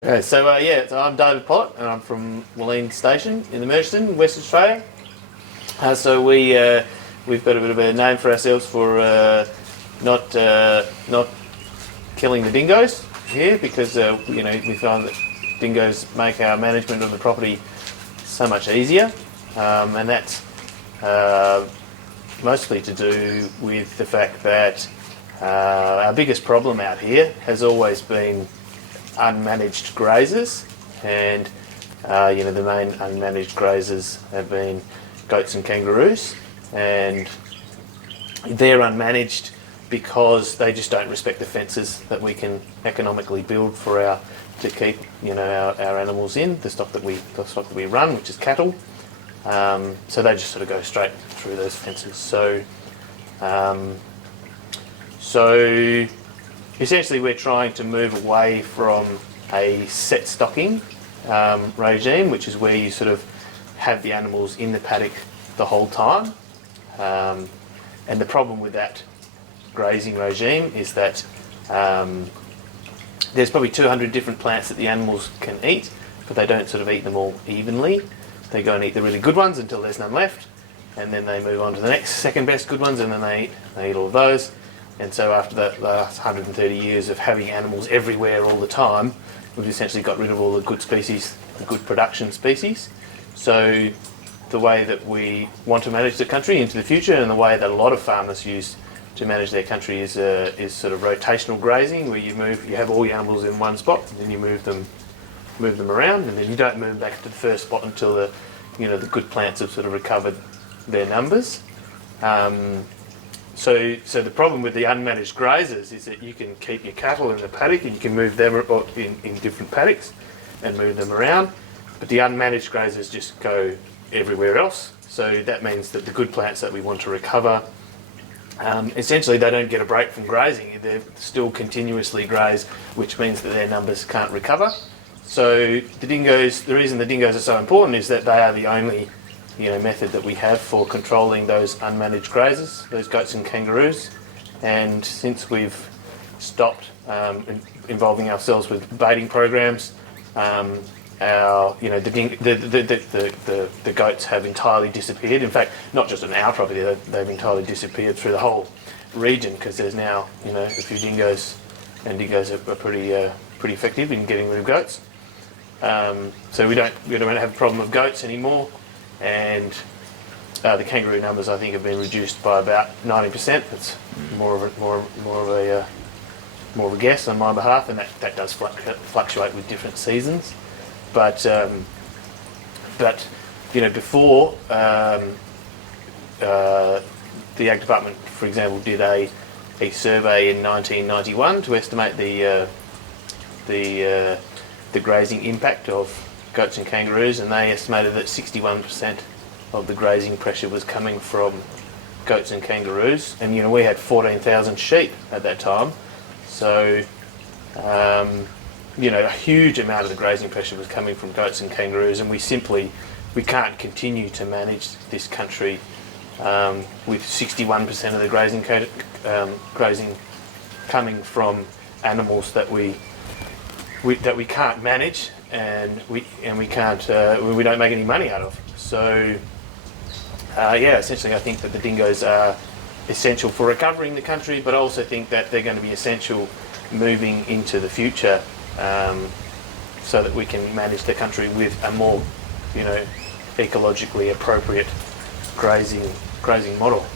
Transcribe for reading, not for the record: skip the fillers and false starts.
Okay, so I'm David Pollock, and I'm from Wooleen Station in the Murchison, West Australia. We've got a bit of a name for ourselves for not killing the dingoes here, because we find that dingoes make our management of the property so much easier, and that's mostly to do with the fact that our biggest problem out here has always been unmanaged grazers, and the main unmanaged grazers have been goats and kangaroos, and they're unmanaged because they just don't respect the fences that we can economically build to keep our animals in, the stock that we run, which is cattle. So they just sort of go straight through those fences. So essentially, we're trying to move away from a set stocking regime, which is where you sort of have the animals in the paddock the whole time. And the problem with that grazing regime is that there's probably 200 different plants that the animals can eat, but they don't sort of eat them all evenly. They go and eat the really good ones until there's none left, and then they move on to the next second best good ones, and then they eat all of those. And so after the last 130 years of having animals everywhere all the time, we've essentially got rid of all the good species, the good production species. So the way that we want to manage the country into the future, and the way that a lot of farmers use to manage their country, is sort of rotational grazing, where you have all your animals in one spot, and then you move them around, and then you don't move them back to the first spot until the good plants have sort of recovered their numbers. So the problem with the unmanaged grazers is that you can keep your cattle in the paddock, and you can move them in different paddocks and move them around, but the unmanaged grazers just go everywhere else. So that means that the good plants that we want to recover, essentially they don't get a break from grazing. They still continuously graze, which means that their numbers can't recover. So the reason the dingoes are so important is that they are the only method that we have for controlling those unmanaged grazers, those goats and kangaroos. And since we've stopped involving ourselves with baiting programs, the goats have entirely disappeared. In fact, not just on our property, they've entirely disappeared through the whole region, because there's now a few dingoes, and dingoes are pretty effective in getting rid of goats. So we don't have a problem of goats anymore. And the kangaroo numbers, I think, have been reduced by about 90%. That's more of a guess on my behalf, and that does fluctuate with different seasons. But before the Ag Department, for example, did a survey in 1991 to estimate the grazing impact of goats and kangaroos, and they estimated that 61% of the grazing pressure was coming from goats and kangaroos. And we had 14,000 sheep at that time, so a huge amount of the grazing pressure was coming from goats and kangaroos, and we can't continue to manage this country with 61% of the grazing coming from animals that we can't manage, and we don't make any money out of. So essentially, I think that the dingoes are essential for recovering the country, but I also think that they're going to be essential moving into the future, so that we can manage the country with a more ecologically appropriate grazing model.